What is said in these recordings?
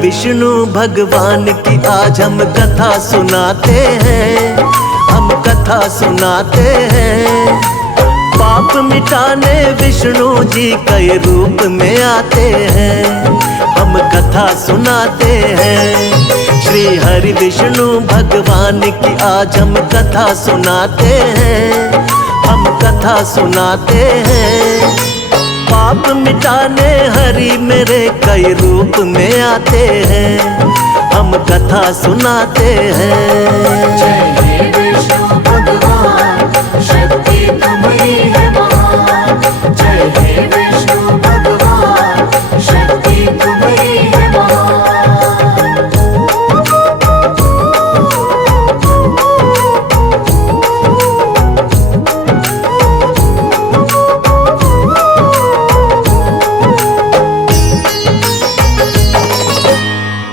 विष्णु भगवान की आज हम कथा सुनाते हैं, हम कथा सुनाते हैं। पाप मिटाने विष्णु जी कई रूप में आते हैं, हम कथा सुनाते हैं। श्री हरि विष्णु भगवान की आज हम कथा सुनाते हैं, हम कथा सुनाते हैं। पाप मिटाने हरि मेरे कई रूप में आते हैं, हम कथा सुनाते हैं। जय हे विष्णु भगवान, शक्ति तुम्हारी है महान। जय हे विष्णु भगवान, शक्ति तुम्हारी है महान।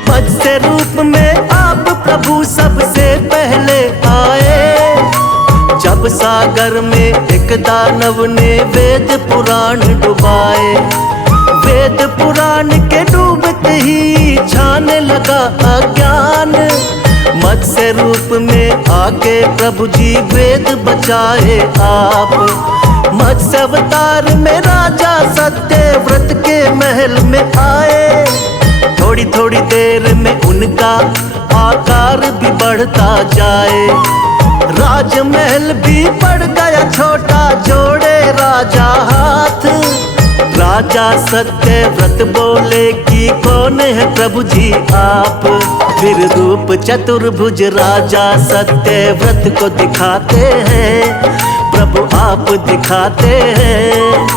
मत्स्य रूप में आप प्रभु सबसे पहले आए, जब सागर में एक दानव ने वेद पुराण डुबाए। वेद पुराण के डूबते ही छाने लगा अज्ञान, मत्स्य रूप में आके प्रभु जी वेद बचाए आप। मत्स्य अवतार में राजा सत्यव्रत के महल में आए, थोड़ी थोड़ी देर में उनका आकार भी बढ़ता जाए। राजमहल भी पड़ गया छोटा, जोड़े राजा हाथ। राजा सत्यव्रत बोले कि कौन है प्रभु जी आप। फिर रूप चतुर्भुज राजा सत्यव्रत को दिखाते हैं, प्रभु आप दिखाते हैं।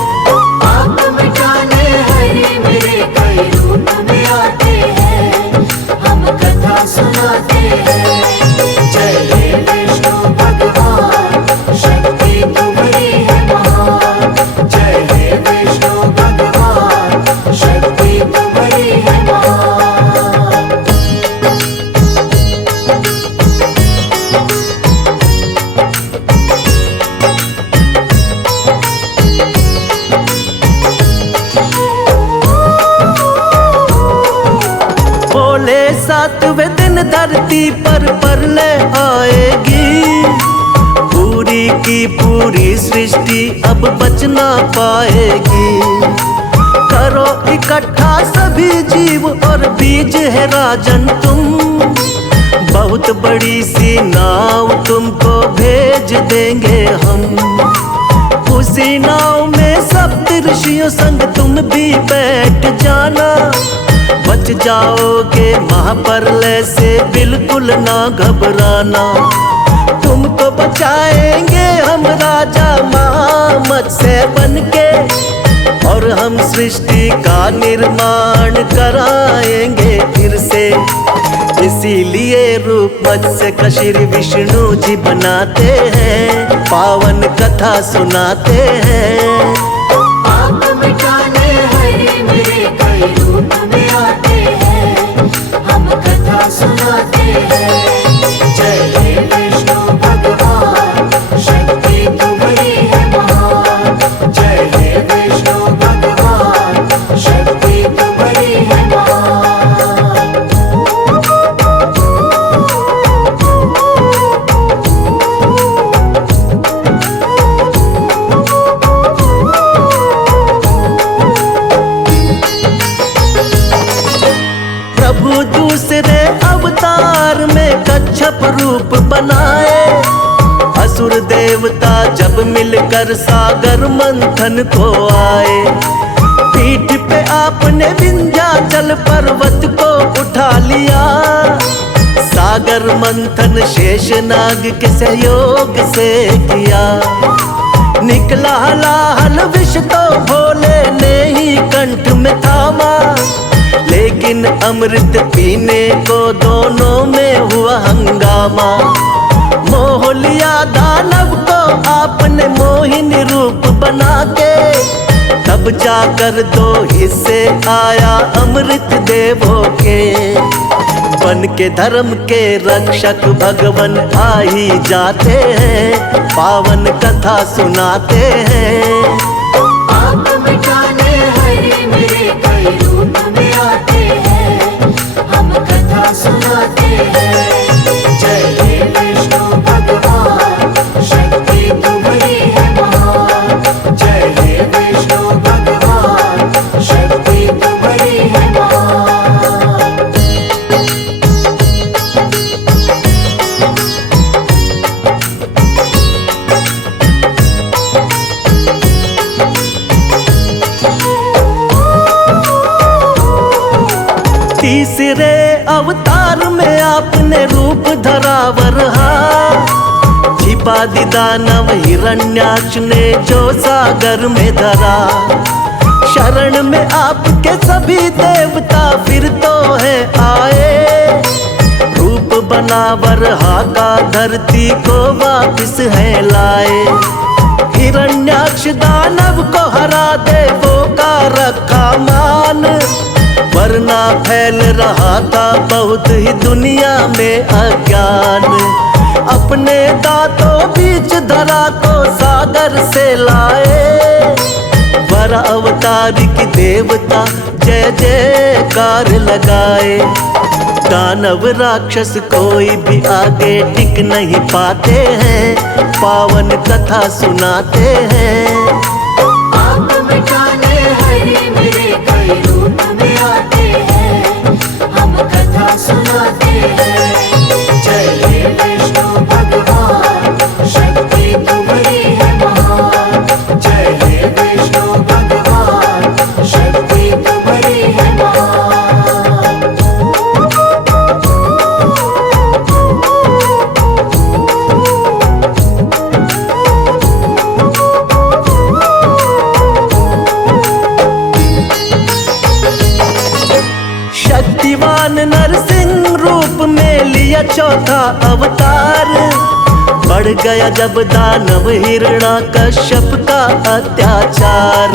पाप मिटाने हरि मेरे कई रूप में आते हैं, हम कथा सुनाते हैं। जय हे विष्णु भगवान, शक्ति तुम्हारी है महान। जय हे विष्णु भगवान, शक्ति तुम्हारी है महान। बोले सातवें दिन धरती पर प्रलय आएगी, पूरी की पूरी सृष्टि अब बच ना पाएगी। करो इकट्ठा सभी जीव और बीज है राजन तुम, बहुत बड़ी सी नाव तुमको भेज देंगे हम। उसी नाव में सप्त ऋषियों संग तुम भी बैठ जाना, बच जाओगे महाप्रलय से बिल्कुल ना घबराना। तुमको बचाएंगे हम राजा मत्स्य बनके, और हम सृष्टि का निर्माण कराएंगे फिर से। इसीलिए रूप मत्स्य का श्री विष्णु जी बनाते हैं, पावन कथा सुनाते हैं। पाप मिटाने हरि मेरे कई रूप में आते हैं, हम कथा सुनाते हैं। जय हे विष्णु भगवान, शक्ति तुम्हारी है महान। जय हे विष्णु भगवान, शक्ति तुम्हारी है महान। प्रभु दूसरे अवतार में कच्छप रूप बनाए, असुर देवता जब मिलकर सागर मंथन को आए। पीठ पे आपने विंध्याचल पर्वत को उठा लिया, सागर मंथन शेषनाग के सहयोग से किया। निकला हलाहल विष तो भोले ने ही कंठ में थामा, लेकिन अमृत पीने को दोनों में हुआ हंगामा। मोह लिया दानव को आपने मोहिनी रूप बना के, तब जाकर दो हिस्से आया अमृत देवों के। बन के धर्म के रक्षक भगवन आ ही जाते हैं, पावन कथा सुनाते हैं। पाप मिटाने हरि मेरे कई रूप में आते हैं, तीसरे अवतार में आपने रूप धरा वरहा, छिपा दी दानव हिरण्याक्ष ने जो सागर में धरा। शरण में आपके सभी देवता फिर तो है आए, रूप बना वरहा का धरती को वापिस है लाए। हिरण्याक्ष दानव को हरा देवों का रखा मान, वरना फैल रहा था बहुत ही दुनिया में अज्ञान। अपने दांतों बीच धरा को सागर से लाए, वर अवतार की देवता जय जयकार लगाए। दानव राक्षस कोई भी आगे टिक नहीं पाते हैं, पावन कथा सुनाते हैं। आप मिटाने हरे मेरे कई रूप में आते हैं, हम कथा सुनाते हैं। जय हे विष्णु भगवान, शक्ति तुम्हारी है महान। जय हे विष्णु भगवान, शक्ति तुम्हारी है महान। शक्तिवान नरसिंह रूप में लिया चौथा अवतार, बढ़ गया जब दानव हिरण्याकश्यप का अत्याचार।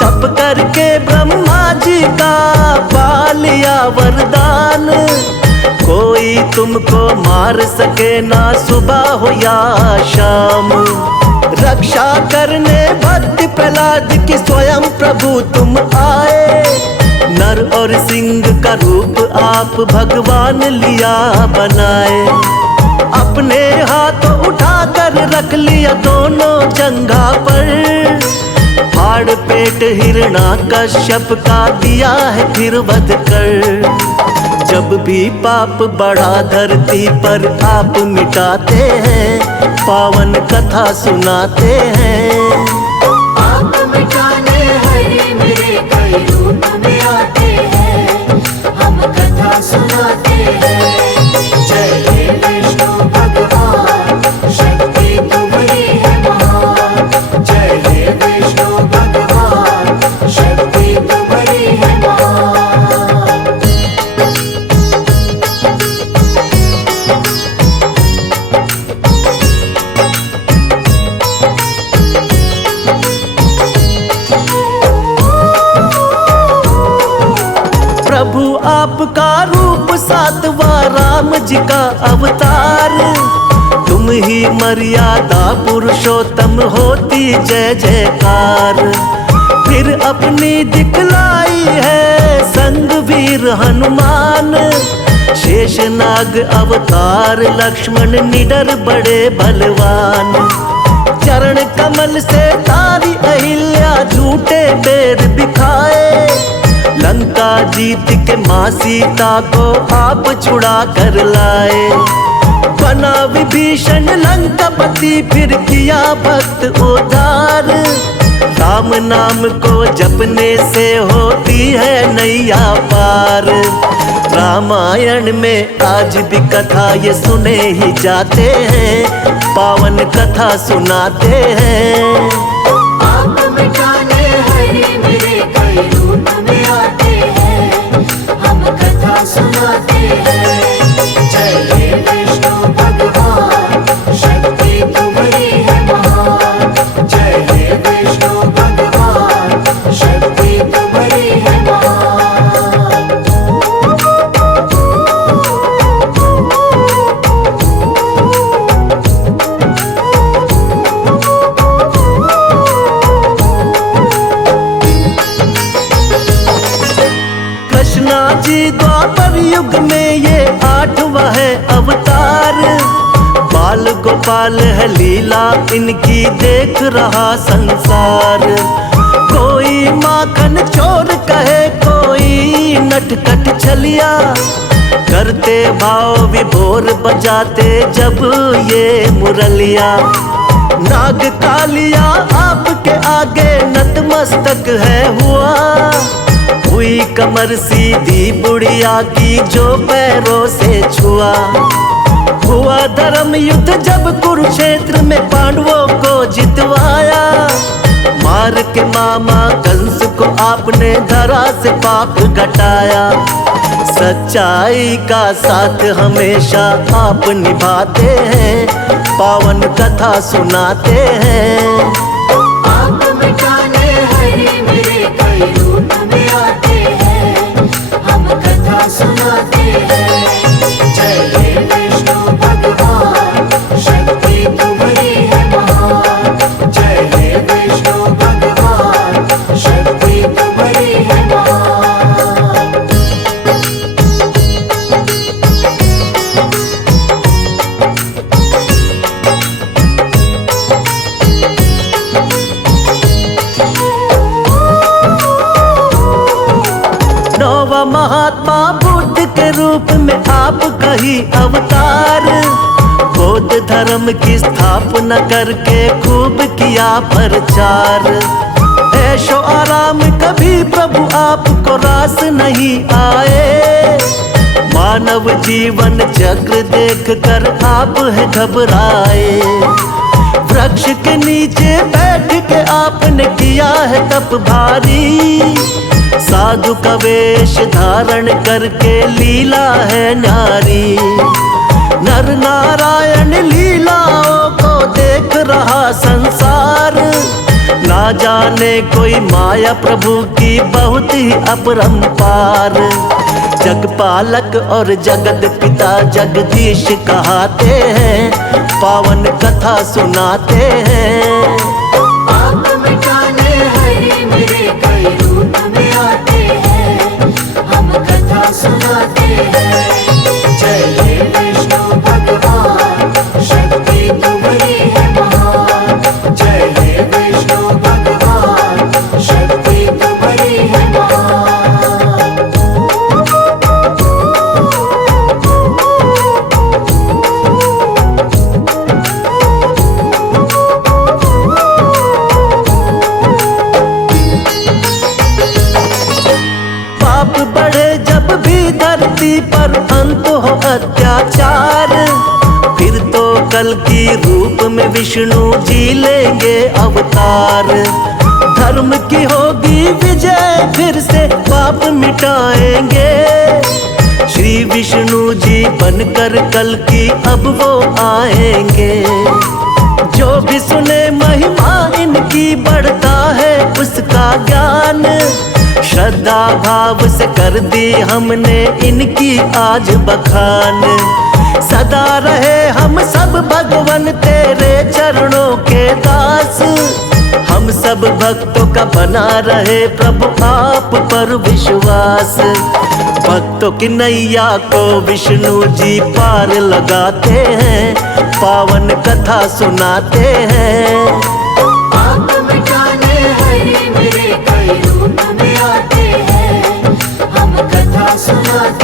तप करके ब्रह्मा जी का पा लिया वरदान, कोई तुमको मार सके ना सुबह हो या शाम। रक्षा करने भक्त प्रहलाद की स्वयं प्रभु तुम आए, नर और सिंह का रूप आप भगवान लिया बनाए। अपने हाथों उठाकर रख लिया दोनों जंघा पर, फाड़ पेट हिरण्याकश्यप का दिया है फिर वध कर। जब भी पाप बढ़ा धरती पर आप मिटाते हैं, पावन कथा सुनाते हैं। आप मिटाने हरे मेरे कई रूप में आते हैं, हम कथा सुनाते हैं। जय हे विष्णु भगवान, शक्ति तुम्हारी है महान। जय हे विष्णु भगवान, शक्ति तुम्हारी है महान। प्रभु आपका रूप सातवां राम जी का अवतार, तुम ही मर्यादा पुरुषोत्तम होती जय जयकार। फिर अपनी दिखलाई है संग वीर हनुमान, शेषनाग अवतार लक्ष्मण निडर बड़े बलवान। चरण कमल से तारी अहिल्या झूठे बेर बिखाए, लंका जीत के माँ सीता को आप छुड़ा कर लाए। बना विभीषण लंकापति फिर किया भक्त उद्धार, राम नाम को जपने से होती है नैया पार। रामायण में आज भी कथा ये सुने ही जाते हैं, पावन कथा सुनाते हैं। आप मिटाने हरे मेरे कई रूप में आते हैं, हम कथा सुनाते हैं। जय हे विष्णु भगवान, शक्ति तुम्हारी है महान। जय हे विष्णु भगवान, शक्ति तुम्हारी है महान। कृष्णा जी द्वापर युग में ये आठवां है अवतार, बाल गोपाल है लीला इनकी देख रहा संसार। कोई माखन चोर कहे कोई नटखट छलिया, करते भाव विभोर बजाते जब ये मुरलिया। नाग कालिया आपके आगे नतमस्तक है हुआ, हुई कमर सीधी बुढ़िया की जो पैरों से छुआ। हुआ धर्म युद्ध जब कुरुक्षेत्र में पांडवों को जितवाया। मार के मामा कंस को आपने धरा से पाप घटाया। सच्चाई का साथ हमेशा आप निभाते हैं, पावन कथा सुनाते हैं। आप मिटाने हरि मेरे कई रूप में आते हैं, हम कथा सुनाते हैं। जय हे विष्णु भगवान, शक्ति तुम्हारी है महान। जय हे विष्णु भगवान, शक्ति तुम्हारी है महान। नौवा महात्मा बुद्ध के रूप में आप कही अवतार। बौद्ध धर्म की स्थापना करके खूब किया प्रचार। ऐशो आराम कभी प्रभु आपको रास नहीं आए। मानव जीवन चक्र देख कर आप है घबराए। वृक्ष के नीचे बैठ के आपने किया है तप भारी। साधु का वेश धारण करके लीला है नारी। नर नारायण लीलाओं को देख रहा संसार। ना जाने कोई माया प्रभु की बहुत ही अपरंपार। जगपालक और जगत पिता जगदीश कहाते हैं, पावन कथा सुनाते हैं। आप मिटाने हरि मेरे कई रूप में आते हैं, हम कथा सुनाते हैं। जय हे विष्णु भगवान, शक्ति तुम्हारी है महान। जय हे विष्णु भगवान, शक्ति तुम्हारी है महान। पाप बढ़े जब भी धरती पर अंत हो अत्याचार। फिर तो कल की रूप में विष्णु जी लेंगे अवतार। धर्म की होगी विजय, फिर से पाप मिटाएंगे। श्री विष्णु जी बनकर कल की अब वो आएंगे। जो भी सुने महिमा इनकी बढ़ता है उसका ज्ञान। श्रद्धा भाव से कर दी हमने इनकी आज बखान। सदा रहे हम सब भगवन तेरे चरणों के दास। हम सब भक्तों का बना रहे प्रभु आप पर विश्वास। भक्तों की नैया को विष्णु जी पार लगाते हैं, पावन कथा सुनाते हैं। आप मिटाने हरि मेरे कई रूप में आते हैं, हम कथा सुनाते